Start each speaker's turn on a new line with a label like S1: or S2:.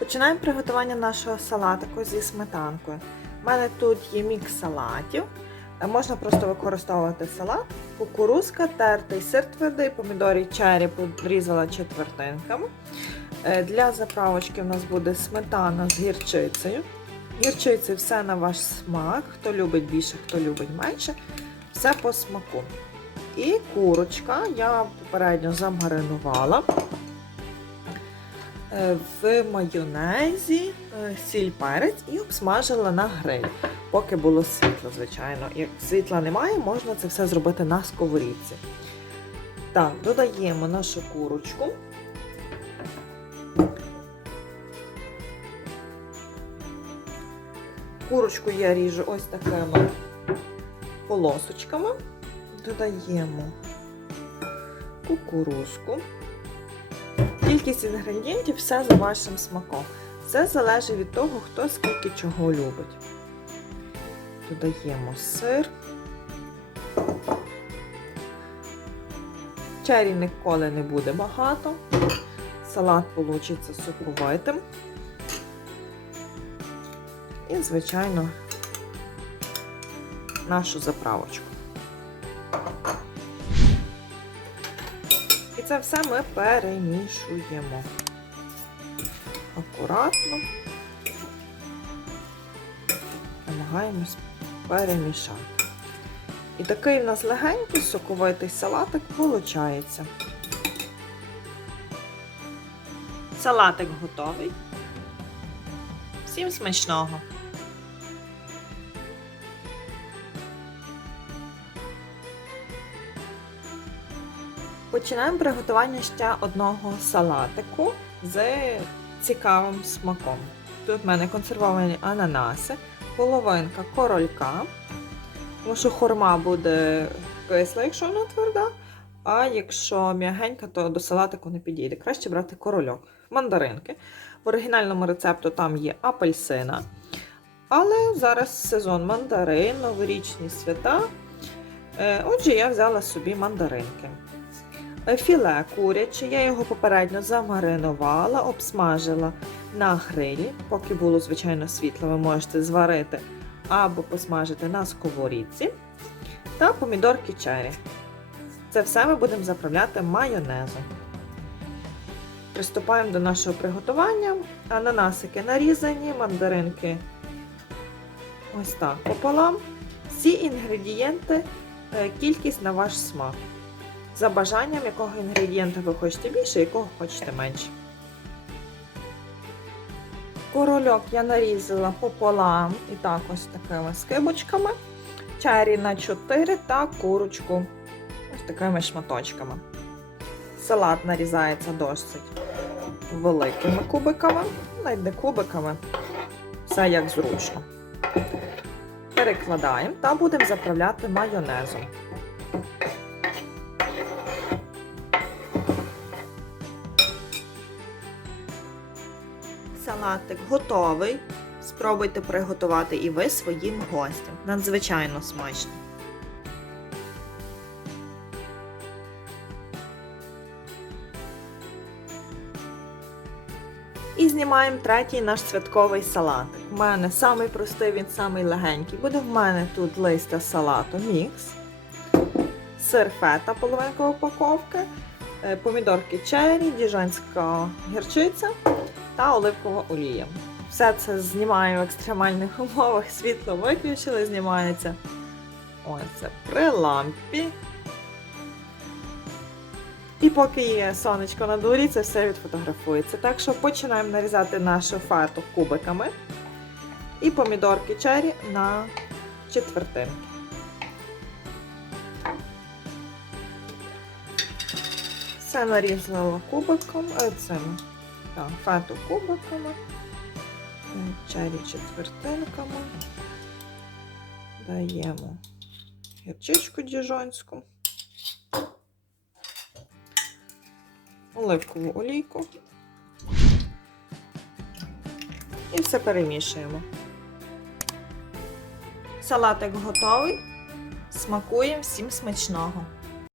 S1: Починаємо приготування нашого салатику зі сметанкою. У мене тут є мікс салатів. Е, Можна просто використовувати салат, кукурузка, тертий сир твердий, помідорі чері подрізала четвертинками. Е, Для заправочки у нас буде сметана з гірчицею. Гірчиці все на ваш смак. Хто любить більше, хто любить менше. Все по смаку. І курочка я попередньо замаринувала в майонезі, е, сіль перець і обсмажила на гриль, поки було світло, звичайно. Як світла немає, можна це все зробити на сковорідці. Так, додаємо нашу курочку. Курочку я ріжу ось такими полосочками. Додаємо кукурузку. Кількість інгредієнтів все за вашим смаком. Все залежить від того, хто скільки чого любить. Додаємо сир. Чері ніколи не буде багато. Салат вийде соковитим. І, звичайно, нашу заправочку. І це все ми перемішуємо. Акуратно. Намагаємось перемішати. І такий в нас легенький соковитий салатик виходить. Салатик готовий. Всім смачного! Починаємо приготування ще одного салатику з цікавим смаком. Тут в мене консервовані ананаси, половинка королька, тому що хурма буде кисла, якщо вона тверда, а якщо м'ягенька, то до салатику не підійде. Краще брати корольок, мандаринки. В оригінальному рецепту там є апельсина. Але зараз сезон мандарин, новорічні свята. Е, Отже, я взяла собі мандаринки. Е, Філе куряче, я його попередньо замаринувала, обсмажила на грилі. Поки було, звичайно, світло, ви можете зварити або посмажити на сковорідці. Та помідорки чері. Це все ми будемо заправляти майонезом. Приступаємо до нашого приготування. Ананасики нарізані, мандаринки ось так пополам. Всі інгредієнти, е, кількість на ваш смак. За бажанням, якого інгредієнта ви хочете більше, якого хочете менше. Корольок я нарізала пополам і так ось такими скибочками. Чері на 4 та курочку ось такими шматочками. Салат нарізається досить великими кубиками, навіть не кубиками, все як зручно. Перекладаємо та будемо заправляти майонезом. Салатик готовий. Спробуйте приготувати і ви своїм гостям. Надзвичайно смачно. І знімаємо третій наш святковий салатик. У мене самий простий, він самий легенький. Буде в мене тут листя салату мікс, сир фета, половинка упаковки, е, помідорки черрі, діжанська гірчиця та оливкова олія. Все це знімаю в екстремальних умовах, світло виключили, знімається. Ось це при лампі. І поки є сонечко на дворі, це все відфотографується. Так що починаємо нарізати нашу фету кубиками і помідорки чері на четвертинки. Все нарізала кубиком, е, цим так, фету кубиками, чері четвертинками. Даємо гірчичку діжонську. оливкову олійку. І все перемішуємо. Салатик готовий. Смакуємо всім смачного.